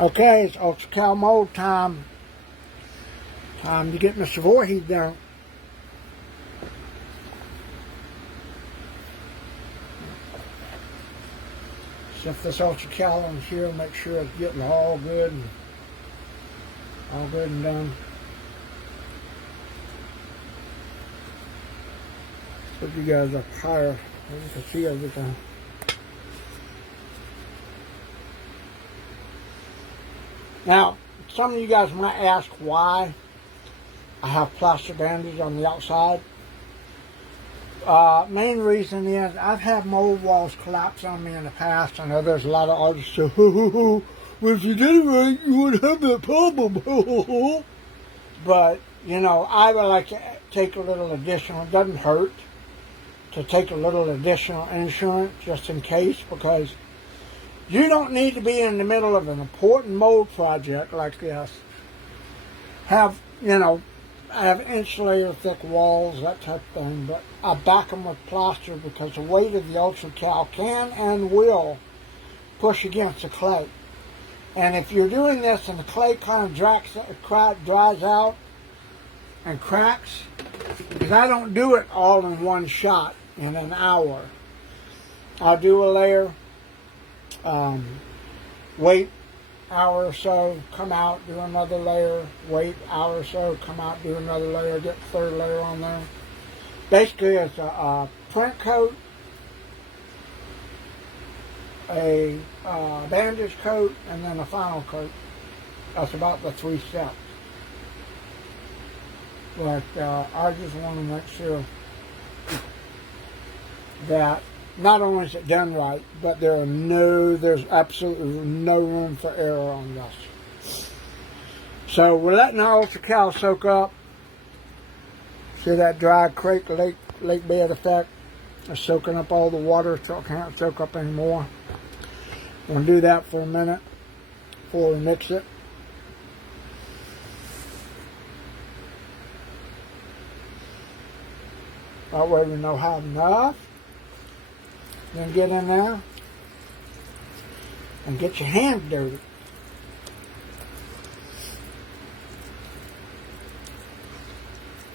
Okay, it's Ultracal mold time. Time to get Mr. Voorhees done. Sift this Ultracal on here, make sure it's getting all good and done. Put you guys up higher so you can see everything. Now, some of you guys might ask why I have plaster bandage on the outside. Main reason is I've had mold walls collapse on me in the past. I know there's a lot of artists who say, well, if you did it right, you wouldn't have that problem. But, you know, I would like to take a little additional, it doesn't hurt to take a little additional insurance just in case, because you don't need to be in the middle of an important mold project like this. Have insulator thick walls, that type of thing, but I back them with plaster because the weight of the Ultracal can and will push against the clay. And if you're doing this and the clay kind of dries out and cracks, because I don't do it all in one shot in an hour. I'll do a layer, wait hour or so, come out, do another layer, wait hour or so, come out, do another layer, get the third layer on there. Basically it's a print coat, a bandage coat, and then a final coat. That's about the 3 steps. But I just want to make sure that not only is it done right, but there's absolutely no room for error on this. So we're letting our Ultracal soak up. See that dry creek lake bed effect? It's soaking up all the water so it can't soak up anymore. We're going to do that for a minute before we mix it. That way we know how enough. Then get in there and get your hands dirty.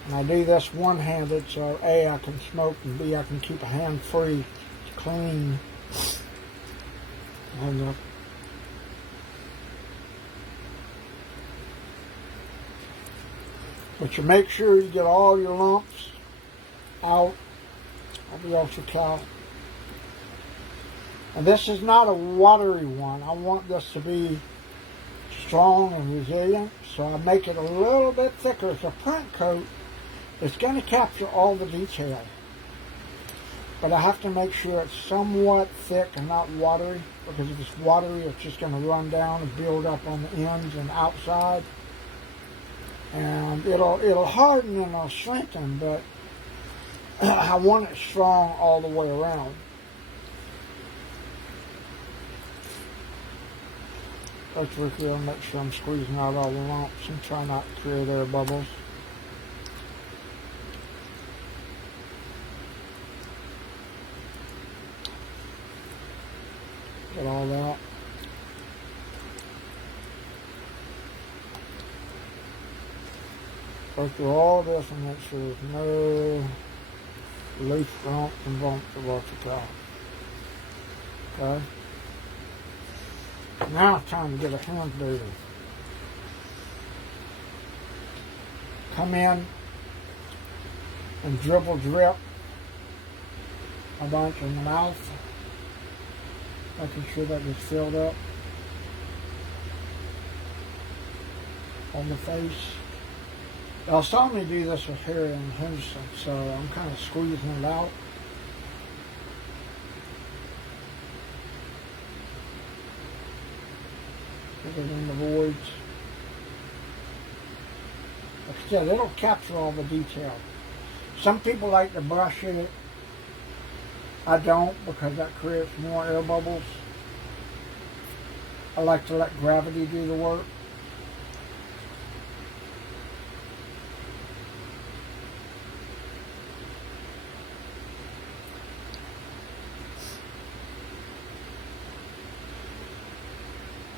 And I do this one-handed, so A, I can smoke, and B, I can keep a hand free, clean. But you make sure you get all your lumps out of the Ultracal. And this is not a watery one. I want this to be strong and resilient, so I make it a little bit thicker. It's a print coat. It's going to capture all the detail. But I have to make sure it's somewhat thick and not watery, because if it's watery, it's just going to run down and build up on the ends and outside. And it'll harden and it'll strengthen, but I want it strong all the way around. Let's work here and make sure I'm squeezing out all the lumps and try not to create air bubbles. Get all that. Go through all this and make sure there's no loose lumps and bumps of Ultracal. Okay? Now it's time to get a hand dirty. Come in and drip a bunch in the mouth, making sure that it's filled up on the face. I saw me do this with Harry and Henderson, so I'm kind of squeezing it out. Put it in the voids. Like I said, it'll capture all the detail. Some people like to brush it. I don't, because that creates more air bubbles. I like to let gravity do the work.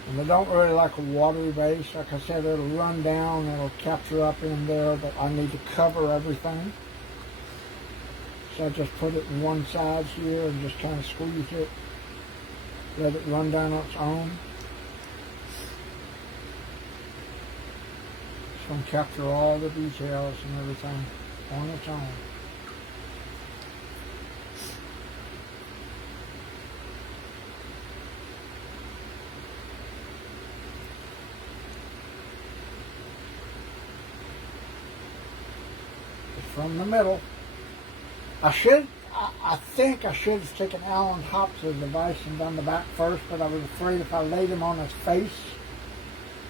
And And I don't really like a watery base. Like I said, it'll run down, it'll capture up in there, but I need to cover everything. So I just put it in one side here and just kind of squeeze it, let it run down on its own. It's going to capture all the details and everything on its own. From the middle. I think I should have taken Alan Hopp's advice and done the back first, but I was afraid if I laid him on his face,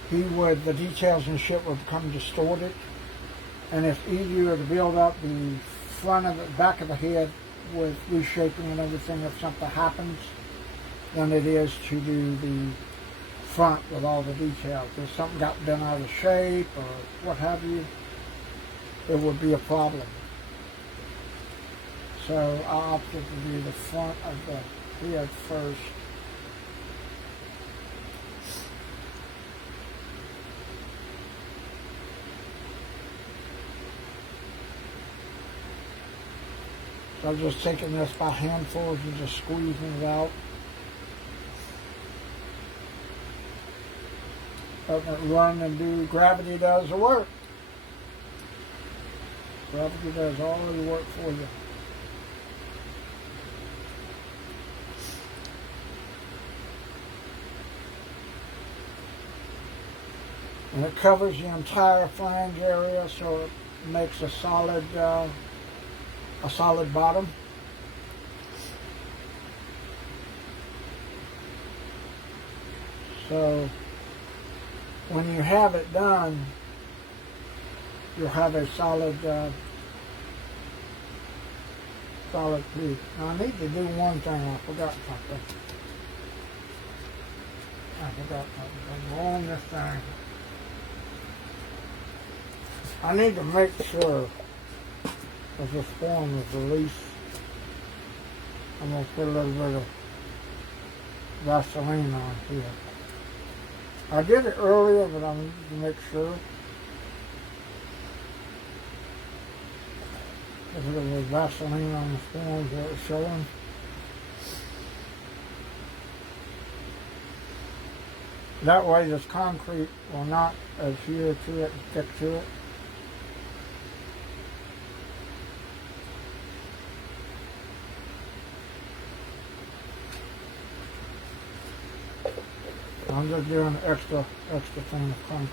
the details and shit would become distorted. And it's easier to build up the front of the back of the head with reshaping and everything if something happens than it is to do the front with all the details. If something got bent out of shape or what have you, it would be a problem. So I opted to do the front of the head first. So I'm just taking this by handfuls and just squeezing it out. Letting it run and do. Gravity does the work. Gravity does all the work for you. And it covers the entire flange area, so it makes a solid bottom. So when you have it done, you'll have a solid piece. Now I need to do one thing. I forgot something. On this thing. I need to make sure that this form is released. I'm going to put a little bit of Vaseline on here. I did it earlier, but I need to make sure. There's a little bit of Vaseline on the form that it's showing. That way this concrete will not adhere to it and stick to it. I'm just doing an extra thing of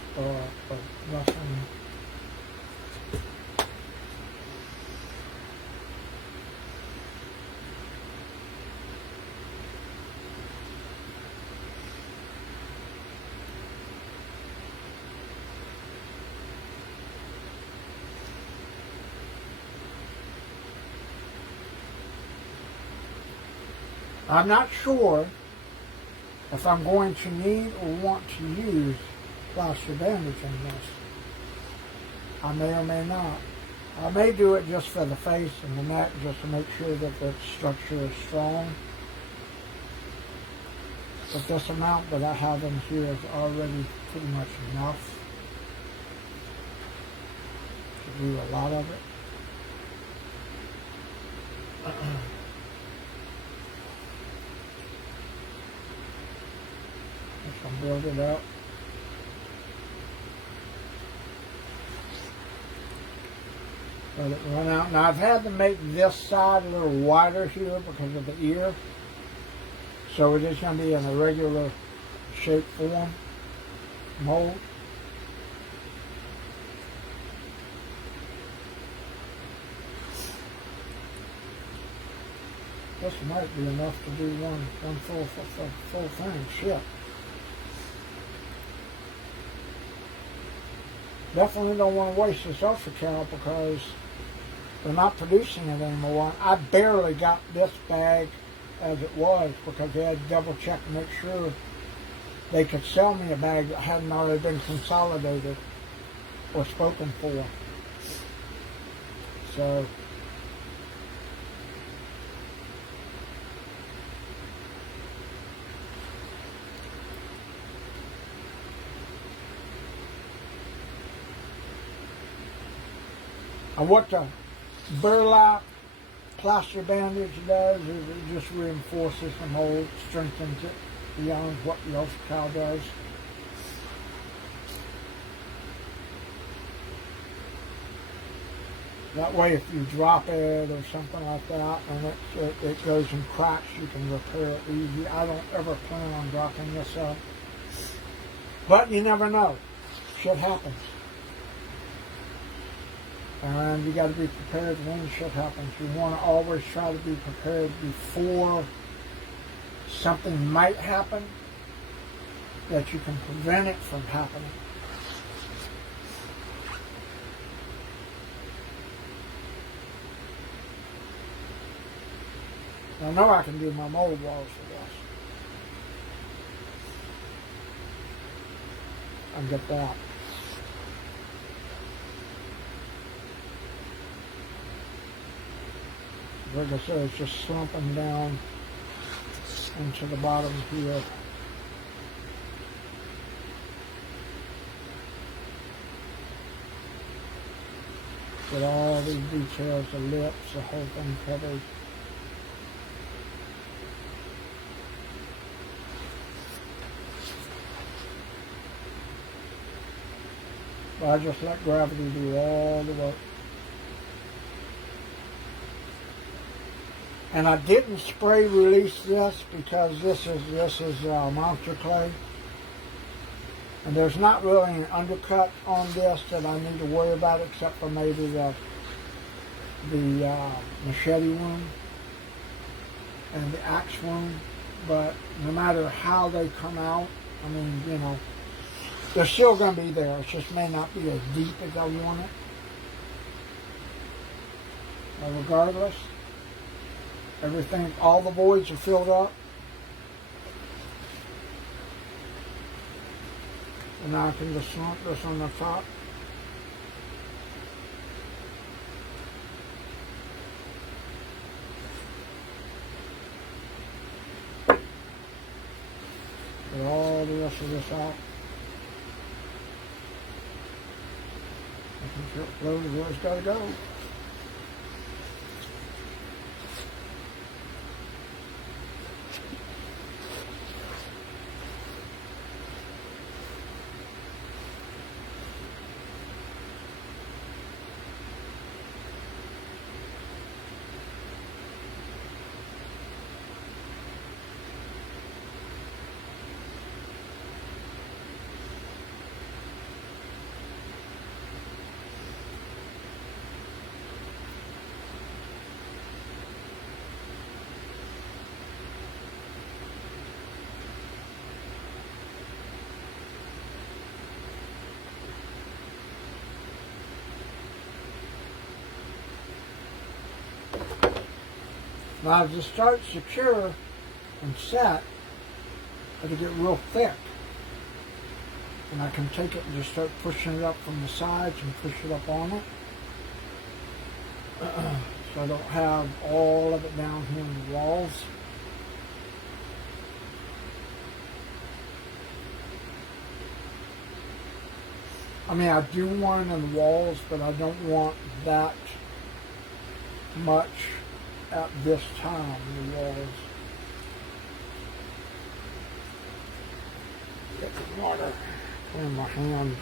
Vaseline. I'm not sure if I'm going to need or want to use plaster bandage in this. I may or may not. I may do it just for the face and the neck, just to make sure that the structure is strong. But this amount that I have in here is already pretty much enough to do a lot of it. Just build it up. Let it run out. Now I've had to make this side a little wider here because of the ear. So it is going to be in a regular shape form mold. This might be enough to do one full thing. Shit. Definitely don't want to waste this Ultracal because they're not producing it anymore. I barely got this bag as it was because they had to double check to make sure they could sell me a bag that hadn't already been consolidated or spoken for. So And what the burlap plaster bandage does is it just reinforces the mold, strengthens it beyond what the Ultracal does. That way, if you drop it or something like that and it goes and cracks, you can repair it easy. I don't ever plan on dropping this up. But you never know. Shit happens. And you got to be prepared when shit happens. You want to always try to be prepared before something might happen, that you can prevent it from happening. I know I can do my mold walls for this. I'll get that. Like I said, it's just slumping down into the bottom here. Get all these details, the lips, the whole thing covered. But I just let gravity do all the work. And I didn't spray release this because this is monster clay. And there's not really an undercut on this that I need to worry about except for maybe the machete wound and the axe wound. But no matter how they come out, I mean, you know, they're still going to be there. It just may not be as deep as I want it. But regardless, everything, all the voids are filled up. And now I can just slump this on the top. Get all the rest of this out. I can it flows where it's got to go. Now as it starts to cure and set, it'll get real thick. And I can take it and just start pushing it up from the sides and push it up on it. So I don't have all of it down here in the walls. I mean, I do want it in the walls, but I don't want that much at this time in the walls. Get the water in my hands.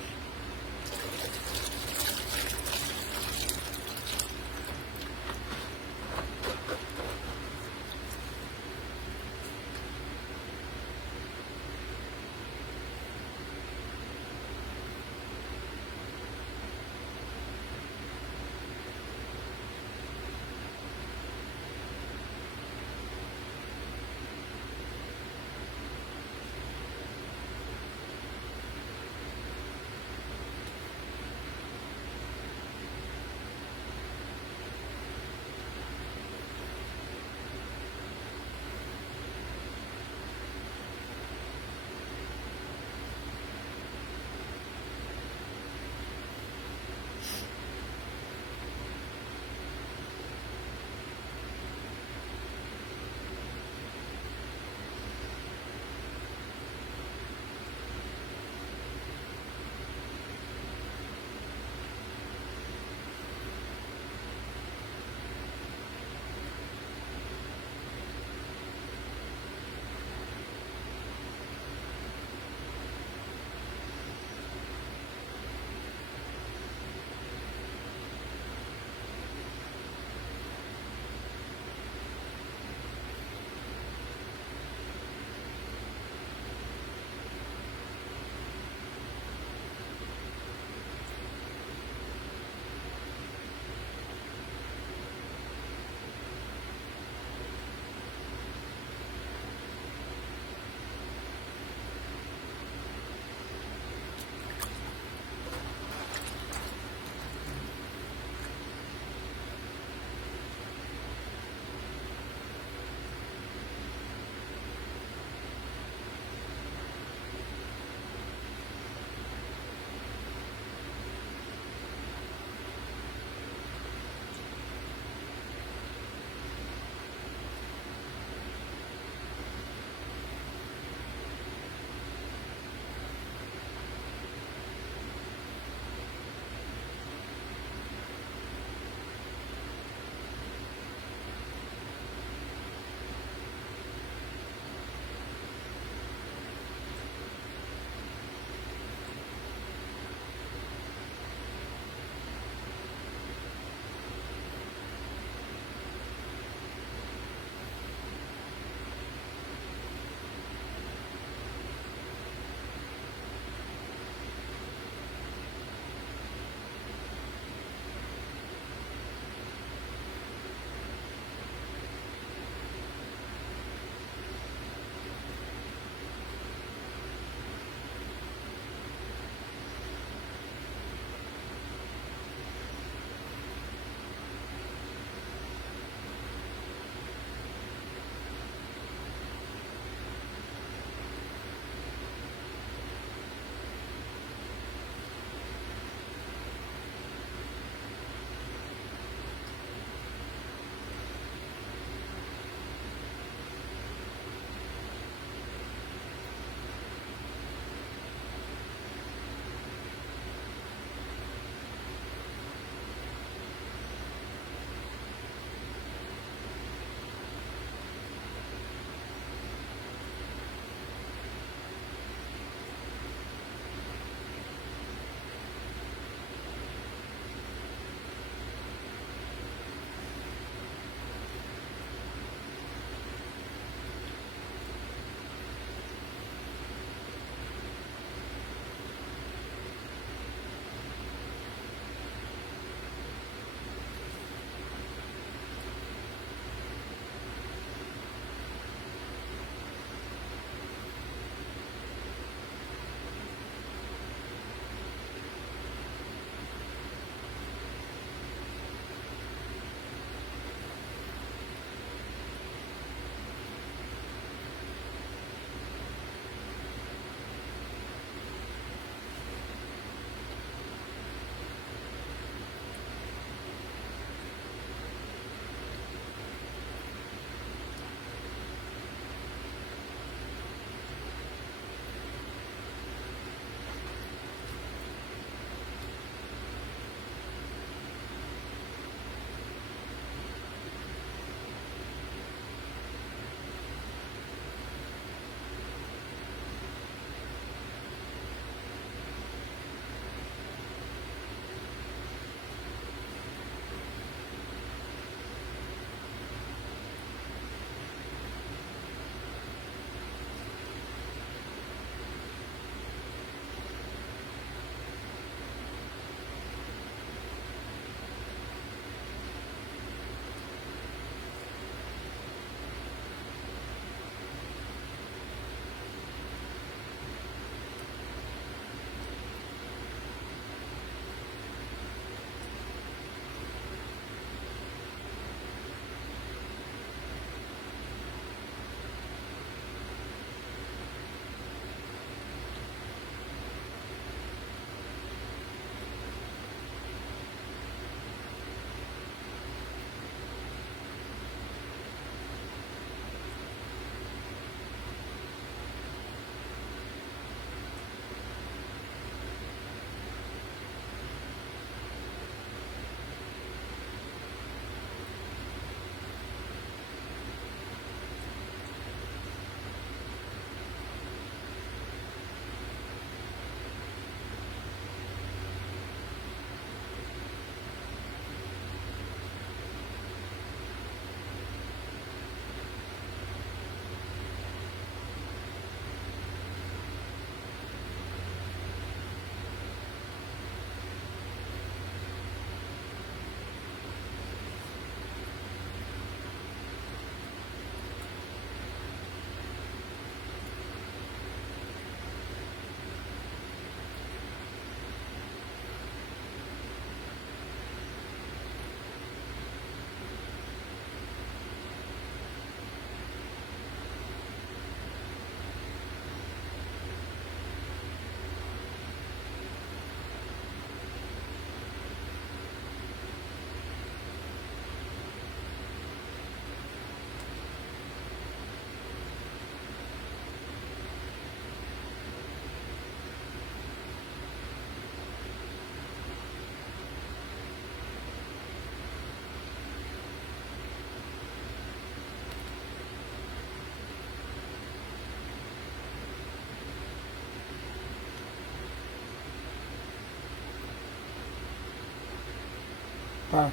but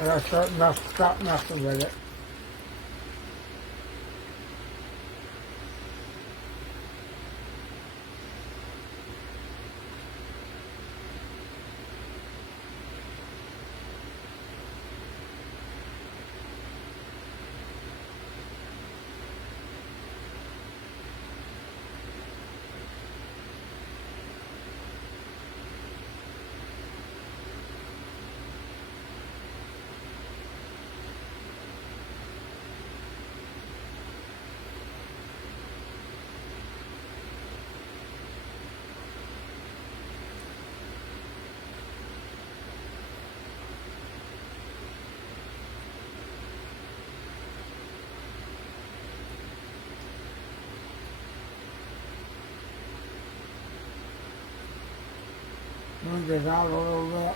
I gotta stop messing with it. Move it out a little bit.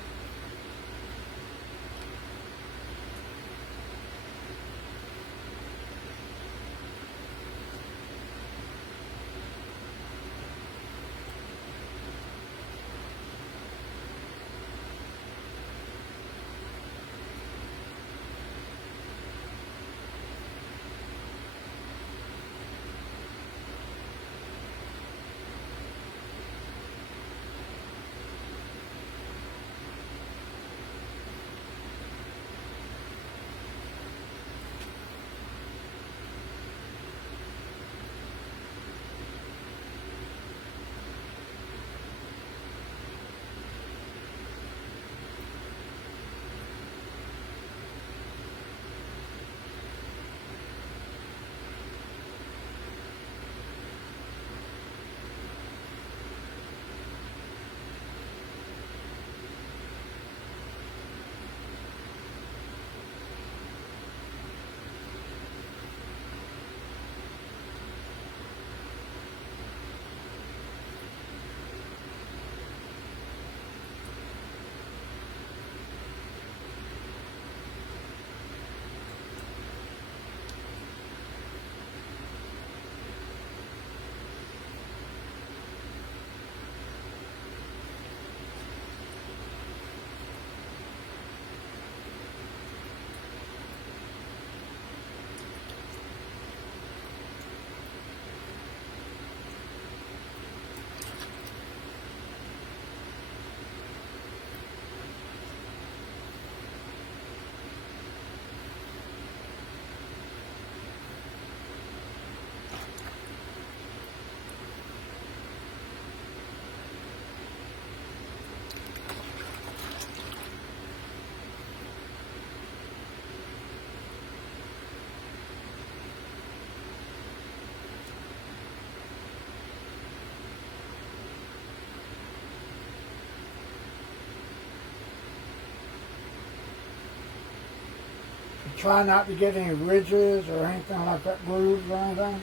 Try not to get any ridges or anything like that, grooves or anything,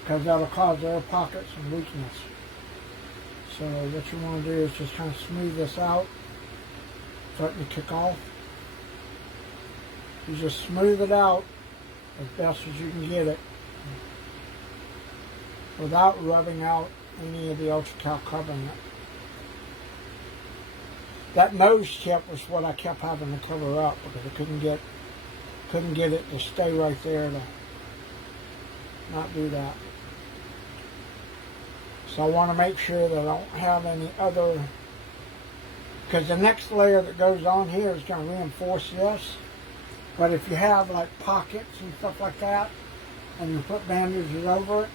because that'll cause air pockets and weakness. So what you want to do is just kind of smooth this out, starting to kick off. You just smooth it out as best as you can get it without rubbing out any of the Ultracal covering it. That nose tip was what I kept having to cover up because I couldn't get it to stay right there to not do that. So I want to make sure that I don't have any other, because the next layer that goes on here is going to reinforce this. But if you have like pockets and stuff like that, and you put bandages over it,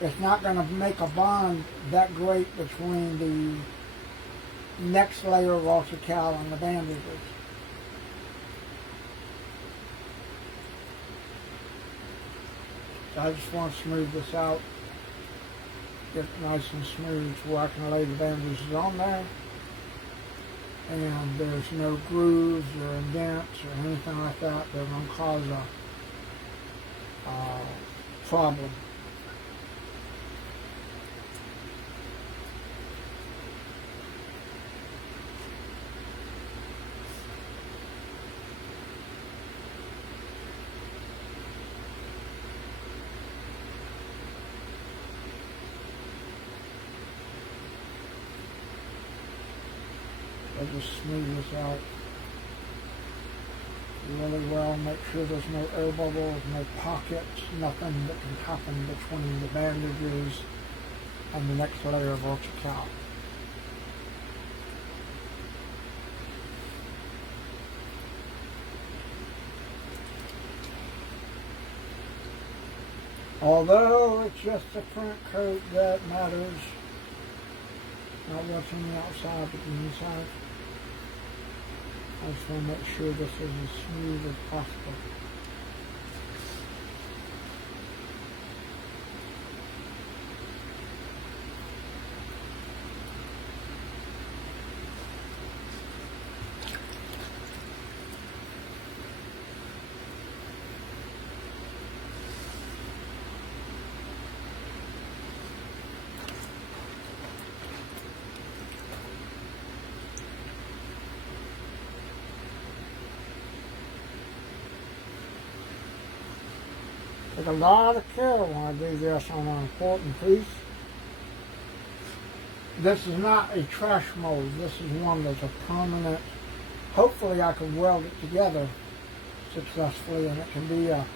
it's not going to make a bond that great between the next layer of Ultracal and the bandages. So I just want to smooth this out, get it nice and smooth so I can lay the bandages on there and there's no grooves or indents or anything like that that are going to cause a problem. So just smooth this out really well. Make sure there's no air bubbles, no pockets, nothing that can happen between the bandages and the next layer of Ultracal. Although it's just the front coat that matters, not what's on the outside but the inside. I just want to make sure this is as smooth as possible. Take a lot of care when I do this on an important piece. This is not a trash mold. This is one that's a permanent. Hopefully I can weld it together successfully and it can be a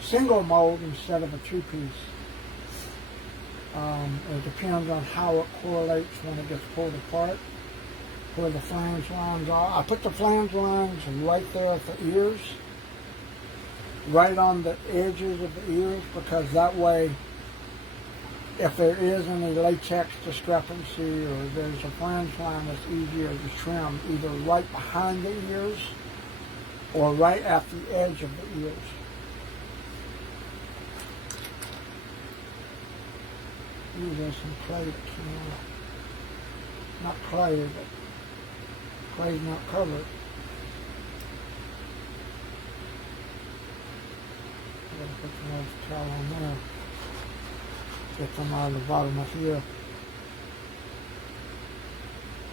single mold instead of a two-piece. It depends on how it correlates when it gets pulled apart, where the flange lines are. I put the flange lines right there at the ears, right on the edges of the ears, because that way if there is any latex discrepancy or there's a flange line that's easier to trim, either right behind the ears or right at the edge of the ears. Ooh, there's some clay that came out. Not clay, but clay's not covered. I'm going to put some Ultracal on there. Get some out of the bottom of here.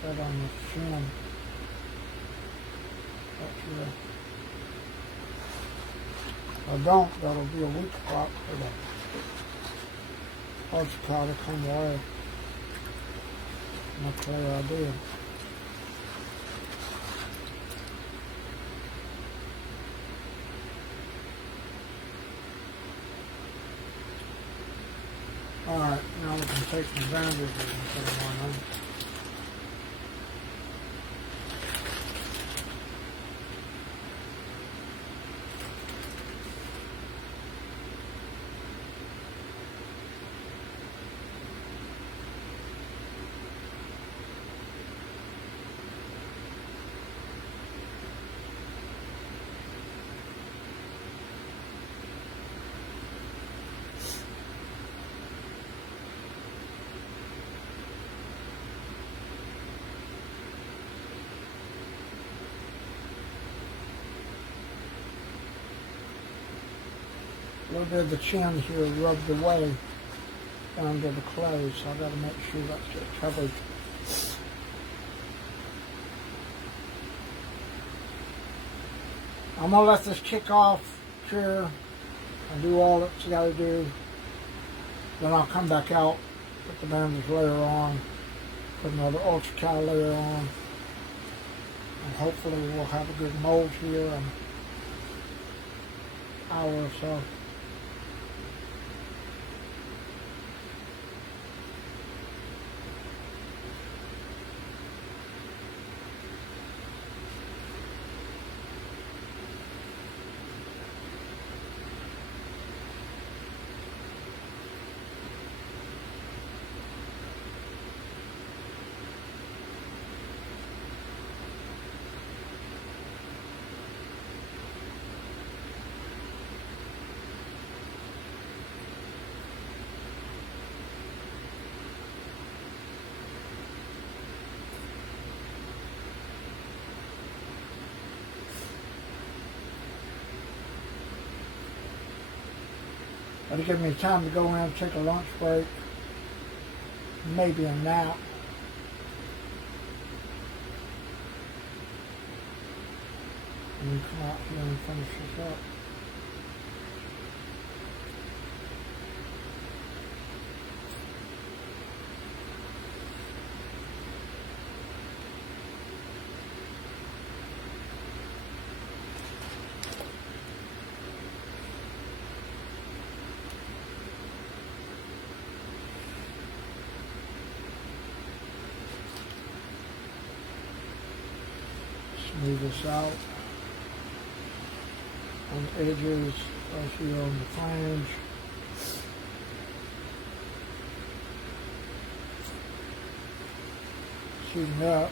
Right on the chin. Right here. If I don't, that'll be a weak spot for the Ultracal to come away. And that's the way I did. Alright, now we can take some bandages and put them on them. A little bit of the chin here rubbed away under the clay, so I've got to make sure that's covered. I'm going to let this kick off, cure, and do all it's got to do. Then I'll come back out, put the bandage layer on, put another Ultracal layer on, and hopefully we'll have a good mold here in an hour or so. That'll give me time to go in and take a lunch break, maybe a nap. And then come out here and finish this up. smooth this out on the edges, especially on the flange. Shooting up.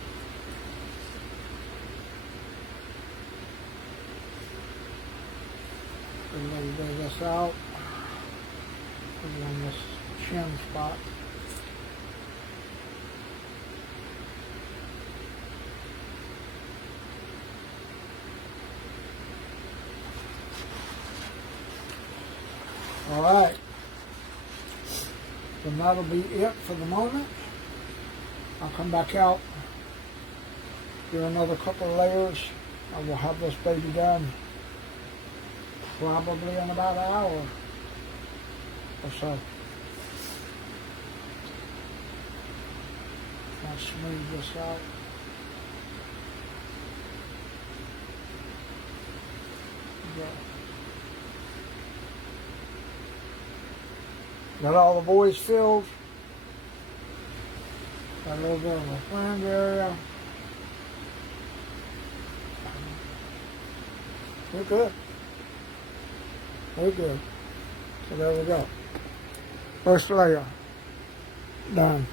Put a little bit of this out. Put it on this chin spot. Alright, then that'll be it for the moment. I'll come back out, do another couple of layers. I will have this baby done probably in about an hour or so. I'll smooth this out. Yeah. Got all the voids filled. Got a little bit of a flange area. We're good. We're good. So there we go. First layer done.